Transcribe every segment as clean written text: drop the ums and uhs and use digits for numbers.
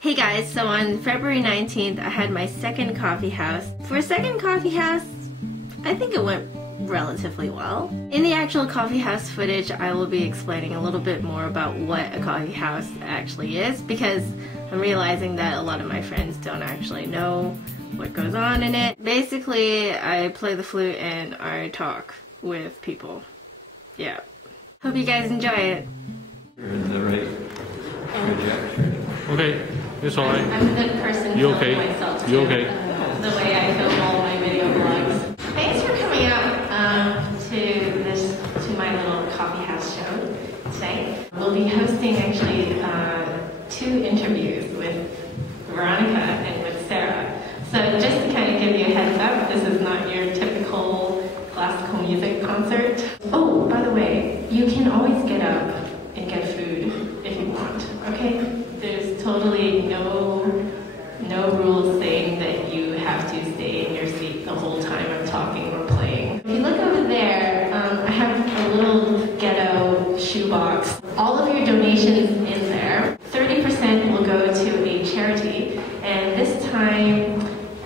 Hey guys, so on February 19th, I had my second coffee house. For a second coffee house, I think it went relatively well. In the actual coffee house footage, I will be explaining a little bit more about what a coffee house actually is, because I'm realizing that a lot of my friends don't actually know what goes on in it. Basically, I play the flute and I talk with people. Yeah. Hope you guys enjoy it. Is that right? Okay, it's alright. I'm the person You filming okay? myself too. You okay? The way I film all my video vlogs. Thanks for coming out to my little coffee house show today. We'll be hosting actually 2 interviews with Veronica and with Sarah. So just to kind of give you a heads up, this is not your typical classical music concert. Oh, by the way, you can always get up and get food if you want, okay? There's totally no rules saying that you have to stay in your seat the whole time I'm talking or playing. If you look over there, I have a little ghetto shoebox. All of your donations in there, 30% will go to a charity, and this time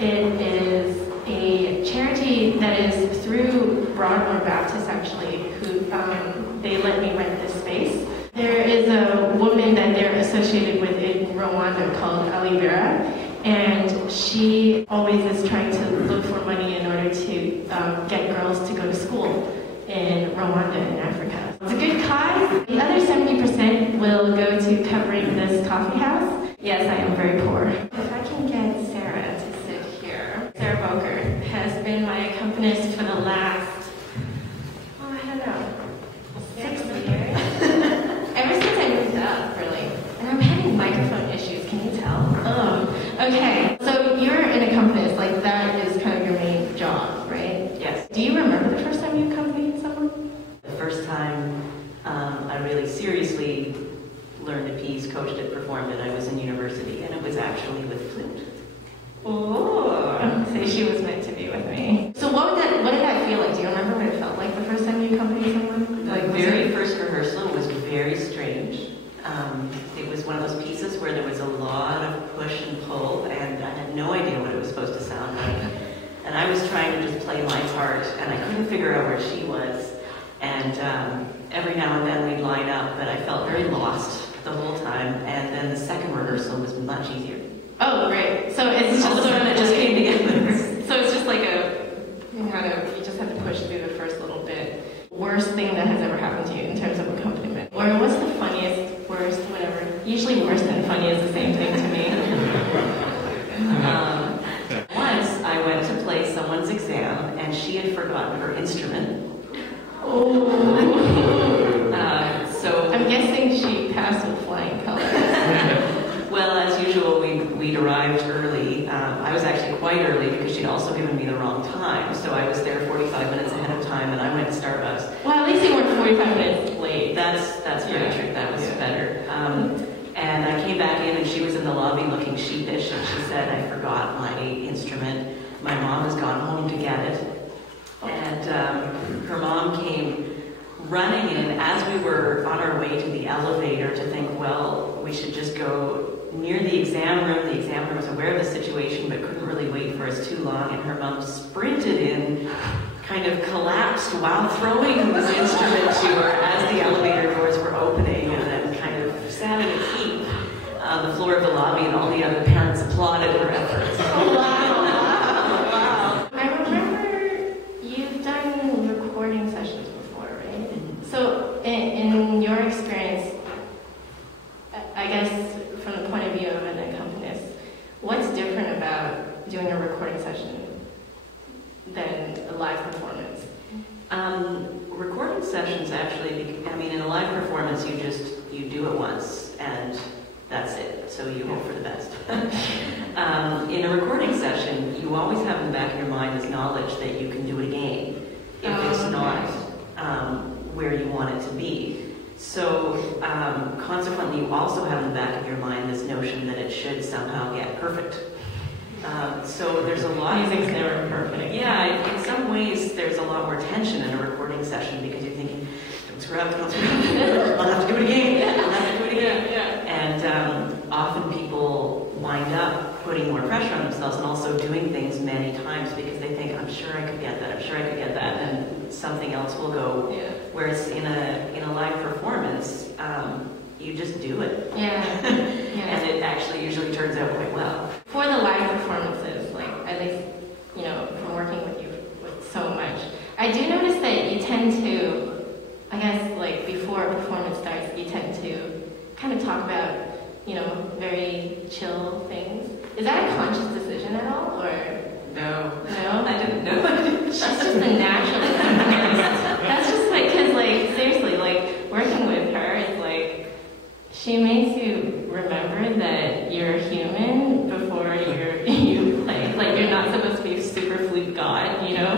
it is a charity that is through Broadmoor Baptist actually, who they let me rent this space. There is a woman that they're associated with in Rwanda called Alivera, and she always is trying to look for money in order to get girls to go to school in Rwanda in Africa. It's a good cause. The other 70% will go to covering this coffee house. Yes, I am very poor. If I can get Sarah to sit here. Sarah Bowker has been my accompanist for the last, I don't know, 6 years. Ever since I moved up, really. And I'm having microphone issues, can you tell? Okay, so you're an accompanist, like that is kind of your main job, right? Yes. Do you remember the first time you accompanied someone? The first time I really seriously learned a piece, coached it, performed it, I was in university, and it was actually with flute. Oh, so she was meant to be with me. So what did that feel like? Do you remember what it felt like the first time you accompanied someone? The very first rehearsal was very strange. It was one of those pieces where there was a lot of push and pull, and I had no idea what it was supposed to sound like. And I was trying to just play my part, and I couldn't figure out where she was. And every now and then we'd line up, but I felt very lost the whole time. And then the second rehearsal was much easier. Oh, great. So it's just sort of, it just came together. So it's just like you just have to push through the first little bit. Worst thing that has ever happened to you in terms of accompaniment? Or what's the funniest, worst, whatever? Usually worse than funny is the same thing to me. Once I went to play someone's exam, and she had forgotten her instrument. Oh. So I'm guessing she passed with flying colors. Well, as usual, we'd arrived early. I was actually quite early because she'd also given me the wrong time. So I was there 45 minutes ahead of time, and I went to Starbucks. Well, at least you weren't 45 minutes late. That's very true. That was better. And I came back in, and she was in the lobby looking sheepish, and she said, "I forgot my instrument. My mom has gone home to get it." And her mom came running in as we were on our way to the elevator to think, well, we should just go near the exam room. The exam room was aware of the situation but couldn't really wait for us too long, and her mom sprinted in, kind of collapsed while throwing this instrument to her as the elevator doors were opening, and then kind of sat in a heap on the floor of the lobby, and all the other parents applauded her efforts. Oh, wow. Wow. I remember you've done recording sessions before, right? So in your experience, I guess from the point of view of an accompanist, what's different about doing a recording session than a live performance? Recording sessions actually, I mean, in a live performance, you do it once and that's it. So you hope for the best. In a recording session, you always have in the back of your mind this knowledge that you can do it again if it's not where you want it to be. So consequently, you also have in the back of your mind this notion that it should somehow get perfect. So there's a lot of music's never perfect. Yeah, in some ways there's a lot more tension in a recording session because you're thinking, don't screw up, I'll have to do it again, I'll have to do it again. And often people wind up putting more pressure on themselves and also doing things many times because they think, I'm sure I could get that, I'm sure I could get that, and something else will go. Yeah. Whereas in a live performance, you just do it. Yeah. And it actually usually turns out quite well. For the live performances, like at least, you know, from working with you with so much, I do notice that you tend to, I guess, like before a performance starts, you tend to kind of talk about, you know, very chill things. Is that a conscious decision at all, or? No. No? I didn't know. She's just a natural pianist. That's just like, because like, seriously, like, working with her is like, she makes you remember that you're human before you play. Like, you're not supposed to be a super flute god, you know?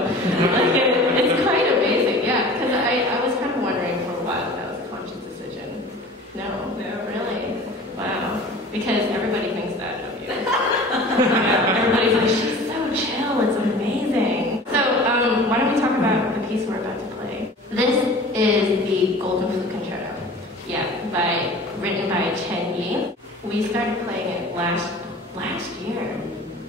Like, it's quite amazing, yeah. Because I was kind of wondering for a while if that was a conscious decision. No, really? Wow. Because everybody thinks that of you. Yeah, everybody's like, she's so chill, it's amazing. So, why don't we talk about the piece we're about to play? This is the Golden Flute Concerto. Yeah, written by Chen Yi. We started playing it last year.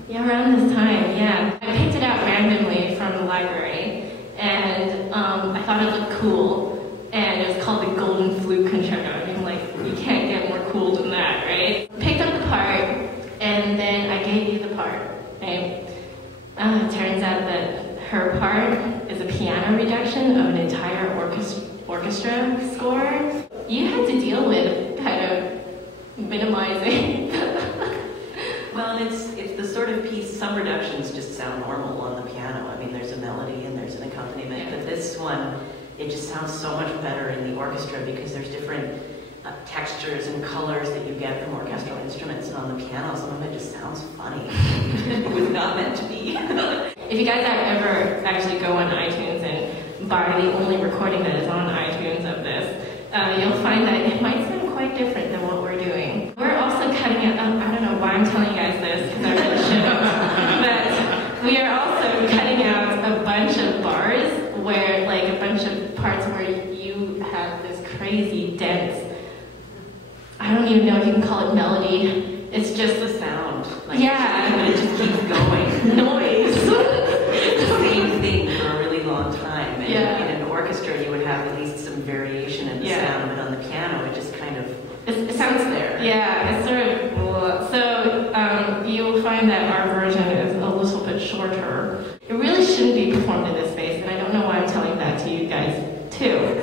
Yeah, around this time, yeah. I picked it out randomly from the library, and I thought it looked cool, and it was called the Golden Flute Concerto. I mean, like, you can't get more cool than that, right? Picked up the part, and then I gave you the part, right? It turns out that her part is a piano reduction of an entire orchestra score. You had to deal with kind of minimizing. Well, it's the sort of piece, some reductions just sound normal on the piano. I mean, there's a melody and there's an accompaniment, but this one, it just sounds so much better in the orchestra because there's different textures and colors that you get from orchestral instruments, and on the piano, some of it just sounds funny. It was not meant to be. If you guys ever actually go on iTunes and buy the only recording that is on iTunes of this, you'll find that it might sound quite different than what we're doing. We're also cutting it up. I don't know why I'm telling you guys this, because I really shouldn't. But we are also cutting out a bunch of bars where, like, a bunch of parts where you have this crazy dense, I don't even know if you can call it melody. It's just the sound. Like, yeah. But it just keeps going. Noise. It's the same thing for a really long time. And yeah. in an orchestra, you would have at least some variation in the sound, but on the piano, it just kind of... It sounds there. Yeah, it's sort of... So you will find that our version is a little bit shorter. It really shouldn't be performed in this space, and I don't know why I'm telling that to you guys, too.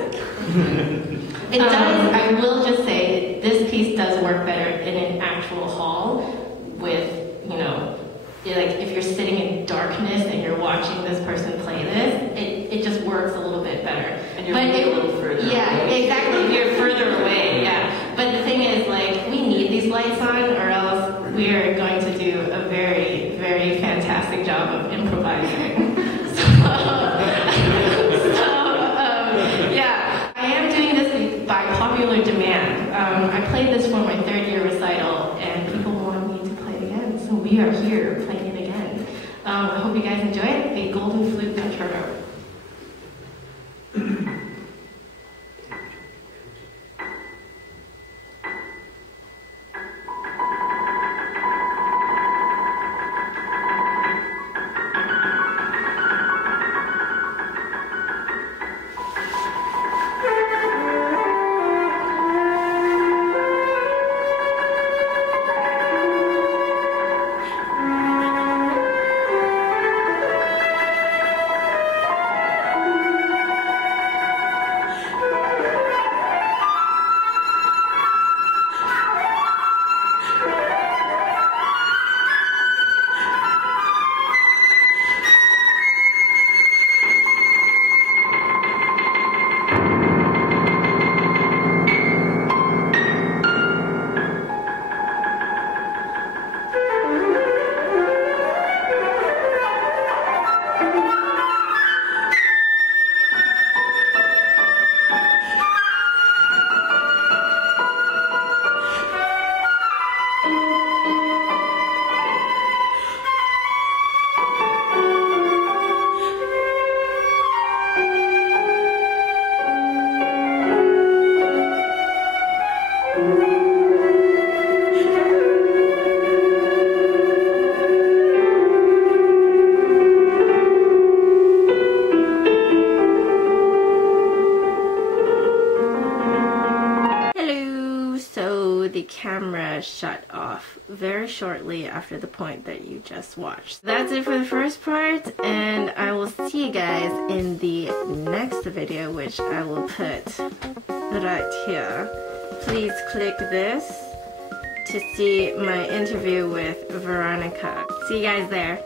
It does, I will just say, this piece does work better in an actual hall with, you know, like if you're sitting in darkness and you're watching this person play this, it just works a little bit better. And you're a little further away. Exactly, you're further away, yeah. But the thing is, like, we need these lights on or else we are going to do a very, very fantastic job of improvising. By popular demand. I played this for my third-year recital, and people wanted me to play it again, so we are here playing it again. I hope you guys enjoy it. The Golden Flute Concerto. the camera shut off very shortly after the point that you just watched. That's it for the first part, and I will see you guys in the next video, which I will put right here. Please click this to see my interview with Veronica. See you guys there.